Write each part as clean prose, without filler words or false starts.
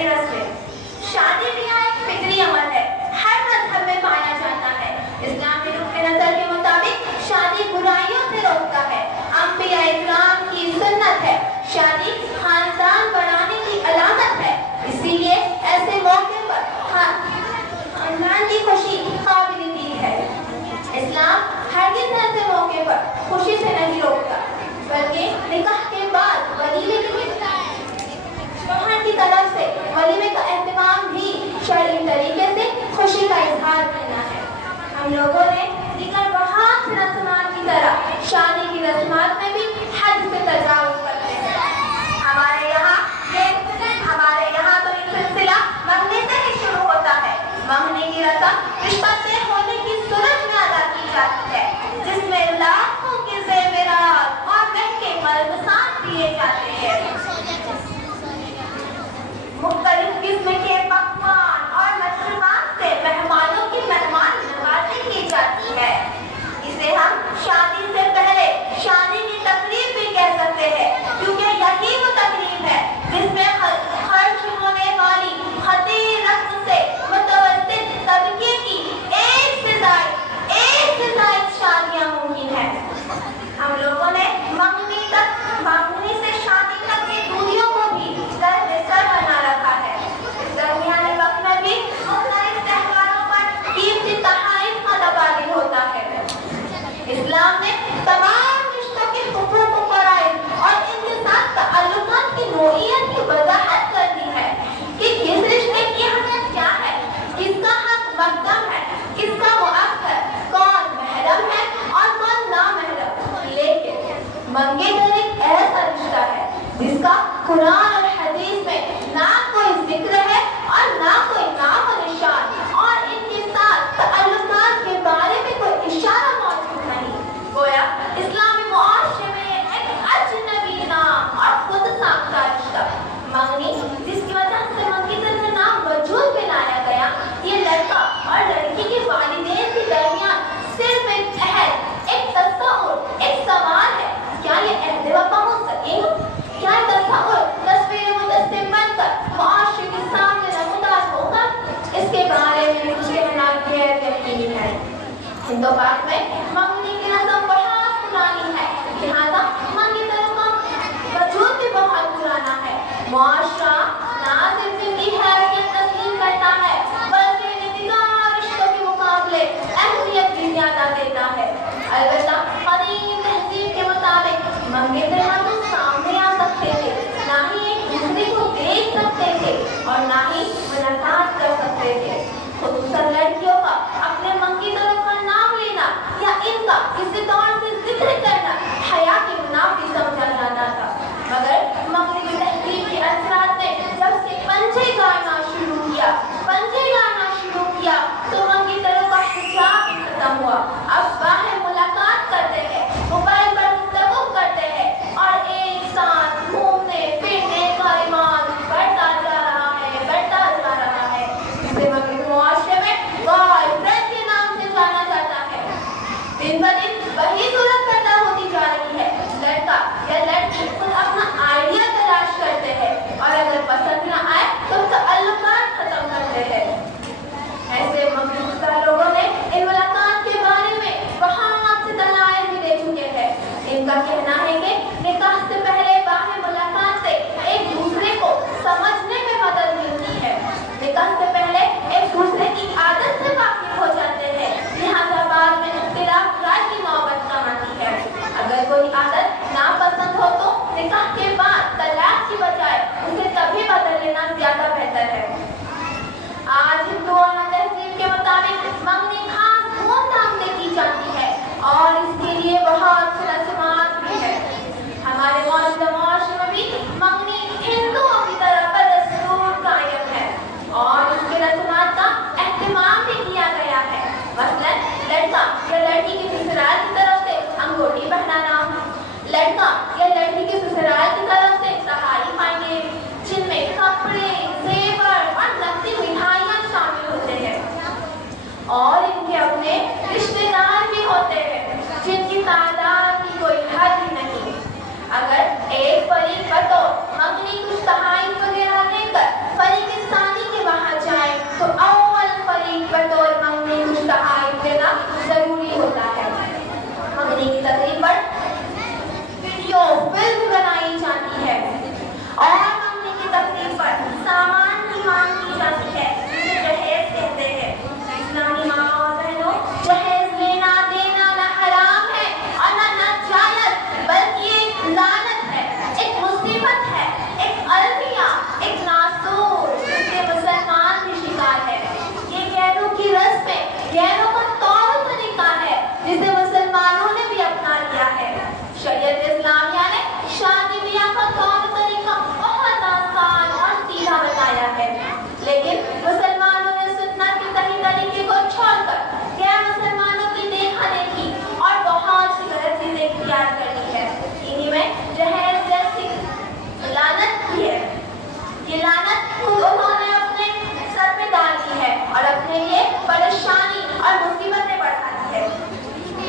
کی رسمیں. شادی بیاہ ایک فطری عمل ہے, ہر مذہب میں پایا جاتا ہے. اسلامی نقطۂ نظر کے مطابق شادی برائیوں سے روکتا ہے. انبیاء اکرام کی سنت ہے. شادی خاندان بڑھانے کی علامت ہے. اسی لیے ایسے موقع پر خاندان کی خوشی قابل دید ہے. اسلام ہرگز ایسے موقع پر خوشی سے نہیں روکتا, بلکہ نکاح کے بعد ولیمے کی شوہر کی طرف سے ولیمے کا اہتمام بھی شرعی طریقے سے خوشی کا اظہار کرنا ہے. ہم لوگوں نے دیگر بہت سے رسومات کی طرح شادی کی رسومات میں بھی حد سے تجاوز کرتے ہیں. ہمارے یہاں تو یہ سلسلہ منگنے سے ہی شروع ہوتا ہے. منگنے کی رسم رشتہ طے ہونے کی صورت میں ادا کی جاتی ہے, جس میں لاکھوں کے زیورات اور مہنگے ملبوسات دیے جاتے ہیں. مختلف قسم کے پکوان اور مشروبات سے مہمانوں کی مہمان نوازی کی جاتی ہے. اسے ہم شادی سے پہلے شادی کی تقریب بھی کہہ سکتے ہیں, کیونکہ یہی وہ تقریب ہے جس میں خرچ ہونے والی خطیر رقم سے متوسط طبقے کی ایک سے زائد شادیاں ممکن ہیں. ہم لوگوں نے منگنی سے شادی تک کی دوریوں کو بھی سر بنا رکھا ہے. اس درمیانے وقت میں بھی مختلف تہواروں پر قیمتی تحائف کا تبادل ہوتا ہے. اسلام نے تمام رشتوں کے حقوق و فرائض اور ان کے ساتھ تعلقات کی نوعیت کی وضاحت کر دی ہے کہ کس رشتے کی اہمیت کیا ہے, کس کا حق مقدم ہے, کس کا مؤخر, کون محرم ہے اور کون نامحرم. لیکن منگے در ایک ایسا رشتہ ہے جس کا قرآن اور حدیث میں نہ کوئی ذکر ہے اور نہ کوئی نام و نشان, اور ان کے ساتھ تعلقات کے بارے میں کوئی اشارہ موجود نہیں. گویا اسلامی معاشرے میں ایک اجنبی نام اور خود ساختہ رشتہ منگنی, جس کی وجہ سے منگیتر کا نام وجود میں لایا گیا, یہ لڑکا اور لڑکی کے والدین کے درمیان صرف ایک عہد, ایک تصور, ایک سوال ہے. کیا یہ عہد وفا ہو سکے گا؟ کیا تصور تصویر مجسم بن کر معاشرے کے سامنے نمودار ہوگا؟ اس کے بارے میں کچھ کہنا غیر یقینی ہے. ہندو پاک میں منگنی کی رسم بہت پرانی ہے, لہٰذا منگیتروں کا وجود بھی بہت پرانا ہے. معاشرہ نہ صرف ان کی حیثیت تسلیم کرتا ہے, بلکہ دیگر رشتوں کے مقابلے اہمیت بھی زیادہ دیتا ہے. البتہ قدیم تہذیب کے مطابق منگیتر نہ تو سامنے آ سکتے تھے, نہ ہی ایک دوسرے کو دیکھ سکتے تھے, اور نہ ہی ملاقات کر سکتے تھے. خصوصاً لڑکیوں کا اپنے منگیتروں کا نام لینا یا ان کا کسی طور سے ذکر کرنا حیا کے منافی سمجھا جاتا تھا. مگر مغربی تہذیب کے اثرات نے جب سے پنجے گانا شروع کیا تو منگیتروں کا حجاب بھی ختم ہوا. اب باہر ملاقات کرتے ہیں, موبائل پر گفتگو کرتے ہیں, اور ایک ساتھ گھومنے پھرنے کا رواج بڑھتا جا رہا ہے. اسے مغربی معاشرے میں بوائے فرینڈ کے نام سے جانا جاتا ہے. دن بہ دن وہی صورت پیدا ہوتی جا رہی ہے. لڑکا یا لڑکی خود اپنا آئیڈیا تلاش کرتے ہیں, اور اگر پسند نہ آئے تو تعلقات ختم کرتے ہیں. ایسے مغربی لوگوں نے ان ملاقات کے بارے میں بہت سے دلائل بھی دے چکے ہیں. ان کا کہنا ہے کہ نکاح سے پہلے باہر ملاقات سے ایک دوسرے کو سمجھنے میں مدد ملتی ہے. نکاح سے پہلے ایک دوسرے کی عادت سے واقف ہو جاتے ہیں, لہٰذا بعد میں اختلاف رائے کی نوبت کم آتی ہے. اگر کوئی عادت ناپسند ہو تو نکاح کے بعد طلاق کی بجائے اسے تبھی بدل لینا زیادہ بہتر ہے. آج ہندوؤں میں تہذیب کے مطابق منگنی خاص دھوم دھام سے کی جاتی ہے, اور اس کے لیے بہت سے رسومات بھی ہیں. ہمارے معاشرے میں بھی منگنی ہندوؤں کی طرح بدستور قائم ہے, اور اس کے رسومات کا اہتمام بھی کیا گیا ہے. مثلاً لڑکا یا لڑکی کی سسرال کی طرف سے انگوٹھی پہنانا, لڑکا یا لڑکی کی سسرال کی طرف سے تحائف پائیں, جن میں کپڑے, زیور اور نقدی مٹھائیاں شامل ہوتے ہیں. اور ان کے اپنے رشتے دار بھی ہوتے ہیں, جن کی تعداد کی کوئی حد ہی نہیں. اگر ایک فریق بطور منگنی کچھ تحائف وغیرہ لے کر فریق خود انہوں نے اپنے سر پہ ڈال دی ہے اور اپنے لیے پریشانی اور مصیبتیں بڑھا دی ہے۔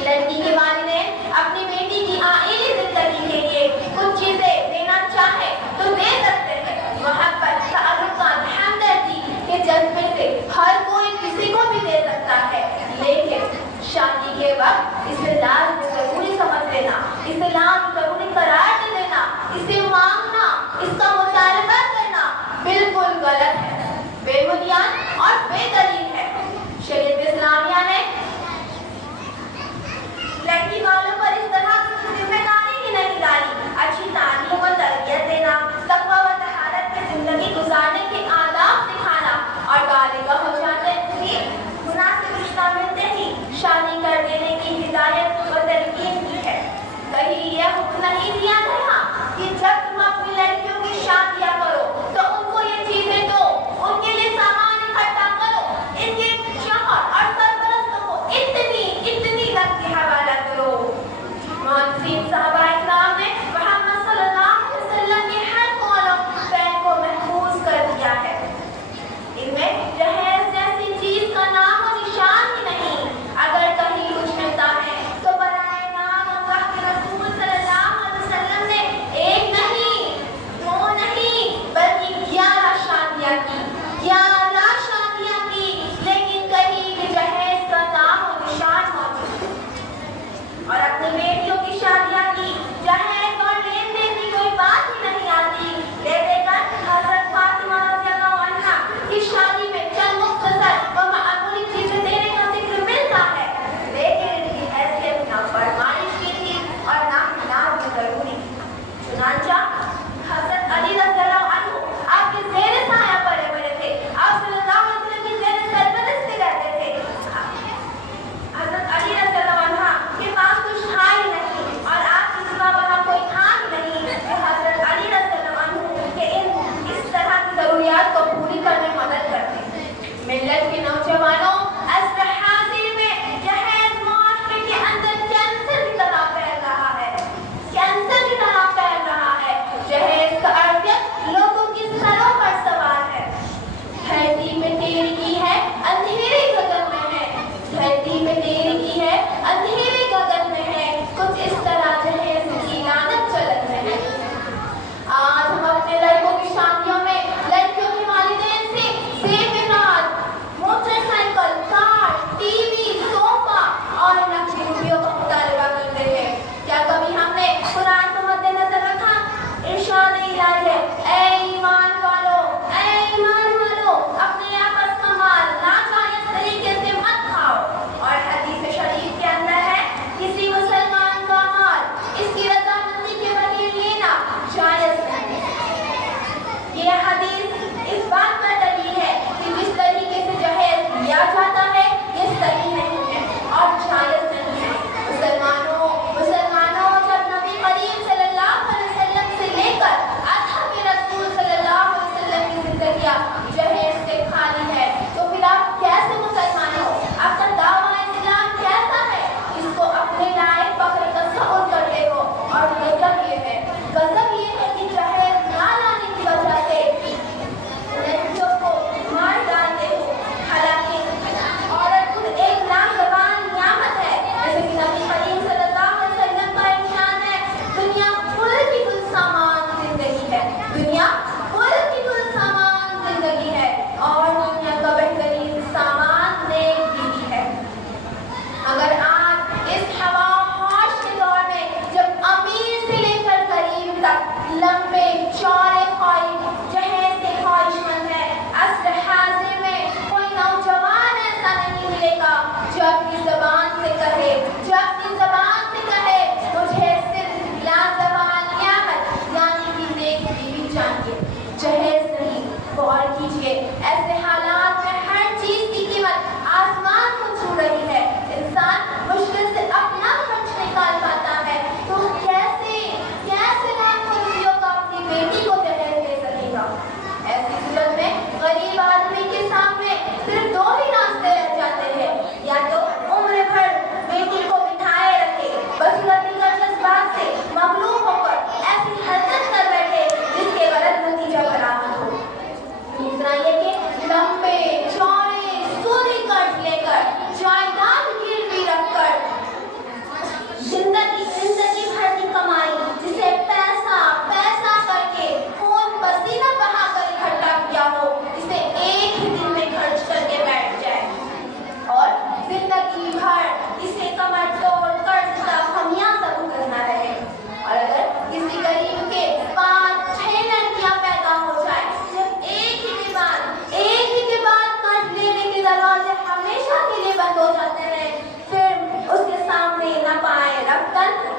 لڑکی کے والدین اپنی بیٹی کی آئینی زندگی کے لیے کچھ چیزیں دینا چاہے تو دے سکتے ہیں۔ محبت، تعلقات، ہمدردی کے جذبے سے ہر کوئی کسی کو بھی دے سکتا ہے، لیکن شادی کے وقت اسے لازمی ضروری سمجھ لینا، اسے لازمی ضروری قرار دے دینا، اسے مانگنا، اس کا مطالبہ کرنا بالکل غلط ہے، بے بنیاد اور بے دلیل ہے۔ شریعت اسلامیہ نے لڑکی والوں پر اس طرح کی ذمہ داری ہی نہیں ڈالی۔ اچھی تعلیم و تربیت دینا، تقویٰ و طہارت کی زندگی گزارنے کے آداب سکھانا اور بالغ ہو جاتے ہی مناسب رشتہ ملتے ہی شادی کر دینے کی ہدایت و تلقین کی ہے۔ کہیں یہ حکم نہیں دیا گیا کہ جب تم اپنی لڑکیوں کی شادیاں کرو تو ان کو یہ چیزیں دو، ان کے لیے سامان اکٹھا کرو۔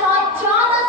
114